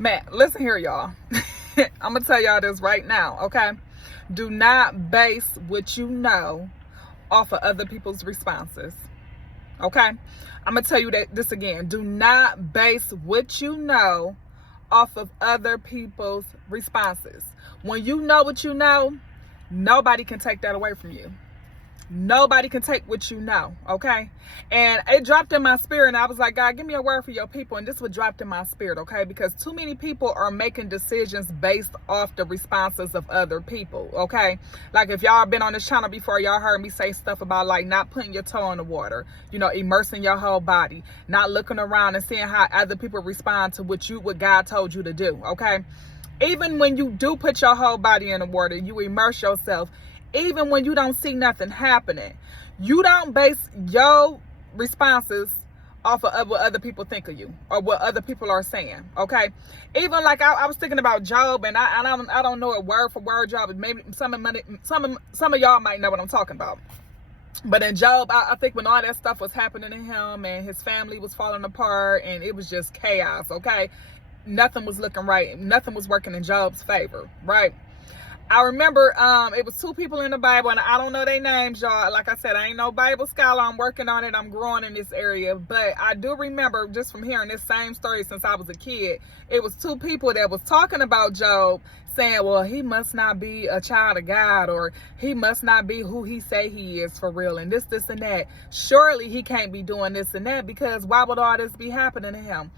Man, listen here, y'all. I'm going to tell y'all this right now, okay? Do not base what you know off of other people's responses, okay? I'm going to tell you this again. Do not base what you know off of other people's responses. When you know what you know, nobody can take that away from you. Nobody can take what you know, okay? And it dropped in my spirit, and I was like, God, give me a word for your people. And this was dropped in my spirit, okay? Because too many people are making decisions based off the responses of other people, okay? Like, if y'all been on this channel before, y'all heard me say stuff about, like, not putting your toe in the water, you know, immersing your whole body, not looking around and seeing how other people respond to what God told you to do, okay? Even when you do put your whole body in the water, you immerse yourself. Even when you don't see nothing happening, you don't base your responses off of what other people think of you or what other people are saying, okay? Even like I was thinking about Job, and I don't know it word for word, Job, but maybe some of y'all might know what I'm talking about. But in Job, I think when all that stuff was happening to him and his family was falling apart and it was just chaos, okay? Nothing was looking right. Nothing was working in Job's favor, right? I remember it was two people in the Bible, and I don't know their names, y'all. Like I said, I ain't no Bible scholar. I'm working on it. I'm growing in this area. But I do remember, just from hearing this same story since I was a kid, it was two people that was talking about Job, saying, well, he must not be a child of God, or he must not be who he say he is for real, and this, and that. Surely he can't be doing this and that, because why would all this be happening to him?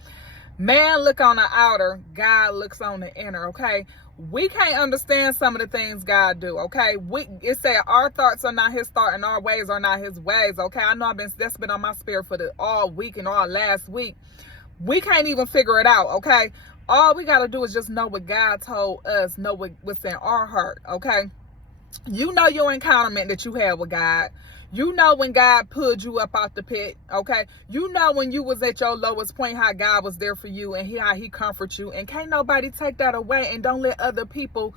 Man look on the outer, God looks on the inner, okay? We can't understand some of the things God do, okay? It said our thoughts are not his thought and our ways are not his ways, okay? I know that's been on my spirit for all week and all last week. We can't even figure it out, okay? All we got to do is just know what God told us, know what's in our heart, okay? You know your encounterment that you had with God. You know when God pulled you up out the pit, okay? You know when you was at your lowest point, how God was there for you and how he comforts you. And can't nobody take that away. And don't let other people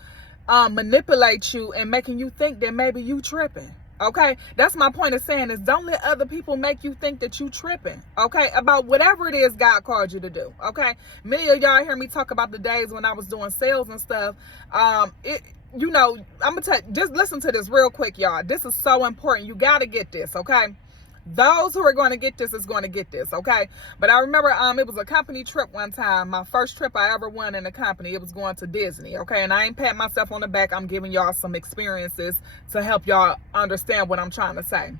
manipulate you and making you think that maybe you tripping, okay? That's my point of saying is don't let other people make you think that you tripping, okay? About whatever it is God called you to do, okay? Many of y'all hear me talk about the days when I was doing sales and stuff. You know, I'm gonna tell you, just listen to this real quick, y'all. This is so important. You gotta get this, okay? Those who are going to get this is going to get this, okay? But I remember it was a company trip one time. My first trip I ever won in a company. It was going to Disney, okay? And I ain't patting myself on the back. I'm giving y'all some experiences to help y'all understand what I'm trying to say.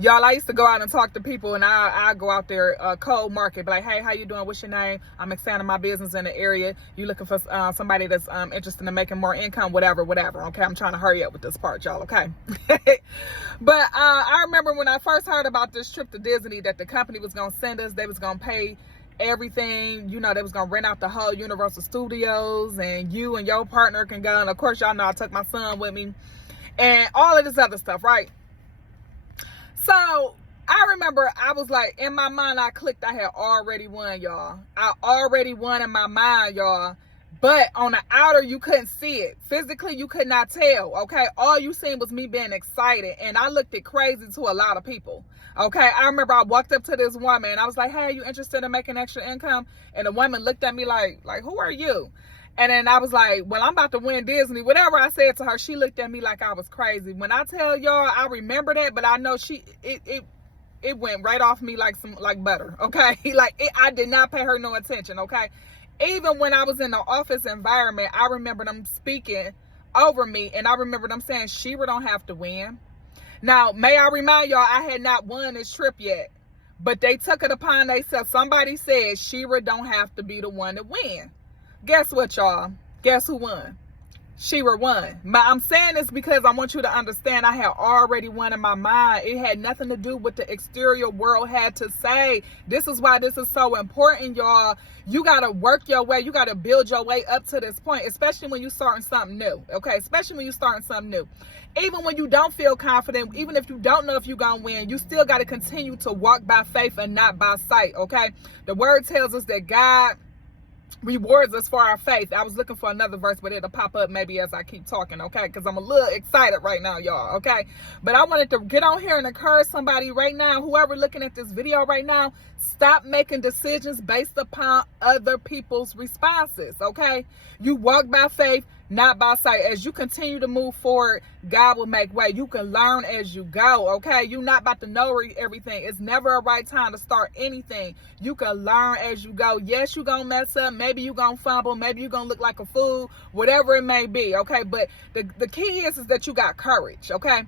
Y'all, I used to go out and talk to people, and I go out there cold market, be like, hey, how you doing? What's your name? I'm expanding my business in the area. You looking for somebody that's interested in making more income, whatever, okay? I'm trying to hurry up with this part, y'all, okay? But I remember when I first heard about this trip to Disney that the company was going to send us, they was going to pay everything, you know, they was going to rent out the whole Universal Studios, and you and your partner can go. And of course, y'all know I took my son with me and all of this other stuff, right? So I remember I was like, in my mind, I clicked, I had already won, y'all. I already won in my mind, y'all. But on the outer, you couldn't see it. Physically, you could not tell, okay? All you seen was me being excited. And I looked it crazy to a lot of people, okay? I remember I walked up to this woman, and I was like, hey, are you interested in making extra income? And the woman looked at me like, who are you? And then I was like, well, I'm about to win Disney. Whatever I said to her, she looked at me like I was crazy. When I tell y'all, I remember that, but I know it went right off me like butter, okay? I did not pay her no attention, okay? Even when I was in the office environment, I remember them speaking over me, and I remember them saying, Shera don't have to win. Now, may I remind y'all, I had not won this trip yet, but they took it upon themselves. Somebody said, Shera don't have to be the one to win. Guess what, y'all? Guess who won? Shera won. I'm saying this because I want you to understand I had already won in my mind. It had nothing to do with the exterior world had to say. This is why this is so important, y'all. You got to work your way. You got to build your way up to this point, especially when you're starting something new, okay? Especially when you're starting something new. Even when you don't feel confident, even if you don't know if you're going to win, you still got to continue to walk by faith and not by sight, okay? The word tells us that God rewards us for our faith. I was looking for another verse, but it'll pop up maybe as I keep talking, okay? Because I'm a little excited right now, y'all, okay? But I wanted to get on here and encourage somebody right now, whoever looking at this video right now, stop making decisions based upon other people's responses, okay? You walk by faith, not by sight. As you continue to move forward, God will make way. You can learn as you go, okay? You're not about to know everything. It's never a right time to start anything. You can learn as you go. Yes, you're going to mess up. Maybe you're going to fumble. Maybe you're going to look like a fool, whatever it may be, okay? But the key is that you got courage, okay?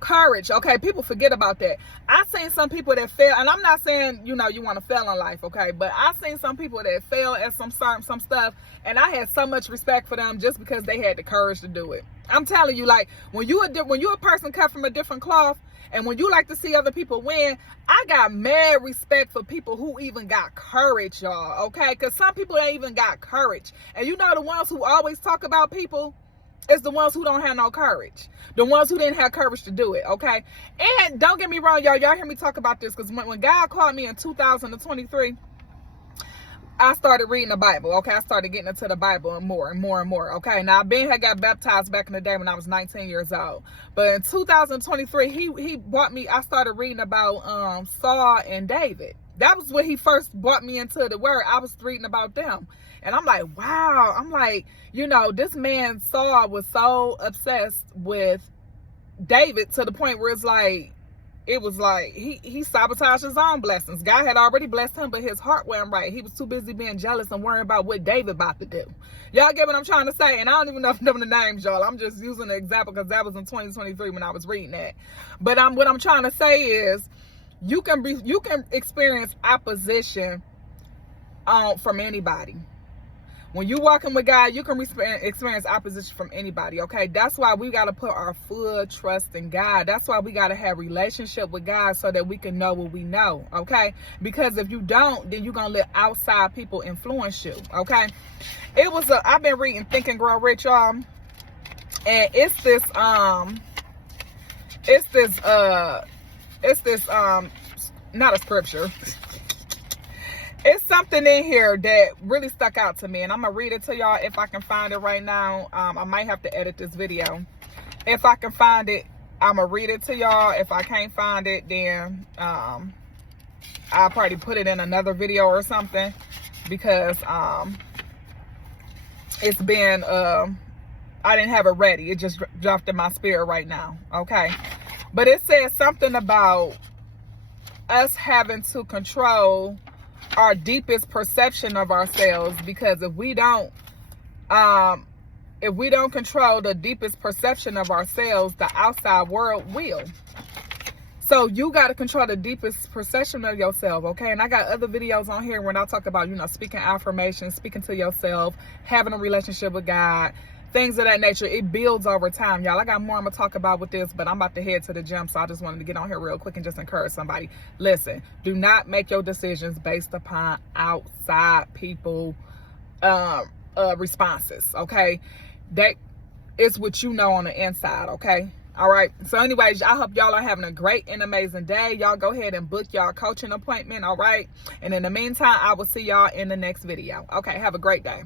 Courage, okay? People forget about that. I've seen some people that fail, and I'm not saying, you know, you want to fail in life, okay? But I've seen some people that fail at some stuff, and I had so much respect for them just because they had the courage to do it. I'm telling you, like, when you a person cut from a different cloth, and when you like to see other people win, I got mad respect for people who even got courage, y'all, okay? Because some people ain't even got courage. And you know the ones who always talk about people is the ones who don't have no courage. The ones who didn't have courage to do it, okay? And don't get me wrong, y'all hear me talk about this, because when God called me in 2023, I started reading the Bible, okay? I started getting into the Bible more and more and more, okay? Now, Ben had got baptized back in the day when I was 19 years old. But in 2023, he brought me, I started reading about Saul and David. That was when he first brought me into the word. I was reading about them. And I'm like, wow. I'm like, you know, this man Saul was so obsessed with David to the point where it was like he sabotaged his own blessings. God had already blessed him, but his heart wasn't right. He was too busy being jealous and worrying about what David about to do. Y'all get what I'm trying to say? And I don't even know the names, y'all. I'm just using the example because that was in 2023 when I was reading that. But what I'm trying to say is, you can experience opposition from anybody. When you're walking with God, you can experience opposition from anybody, okay? That's why we got to put our full trust in God. That's why we got to have a relationship with God so that we can know what we know, okay? Because if you don't, then you're going to let outside people influence you, okay? I've been reading Think and Grow Rich, y'all. And it's this not a scripture. It's something in here that really stuck out to me, and I'm gonna read it to y'all if I can find it right now. I might have to edit this video. If I can find it, I'm gonna read it to y'all. If I can't find it, then I'll probably put it in another video or something, because it's been I didn't have it ready. It just dropped in my spirit right now, okay? But it says something about us having to control our deepest perception of ourselves, because if we don't control the deepest perception of ourselves, the outside world will. So you got to control the deepest perception of yourself, okay? And I got other videos on here when I talk about, you know, speaking affirmations, speaking to yourself, having a relationship with God, things of that nature. It builds over time, y'all. I got more I'm gonna talk about with this, but I'm about to head to the gym, so I just wanted to get on here real quick and just encourage somebody. Listen, do not make your decisions based upon outside people responses, okay? That is what you know on the inside, okay? All right. So anyways, I hope y'all are having a great and amazing day. Y'all go ahead and book y'all coaching appointment, all right? And in the meantime, I will see y'all in the next video. Okay, have a great day.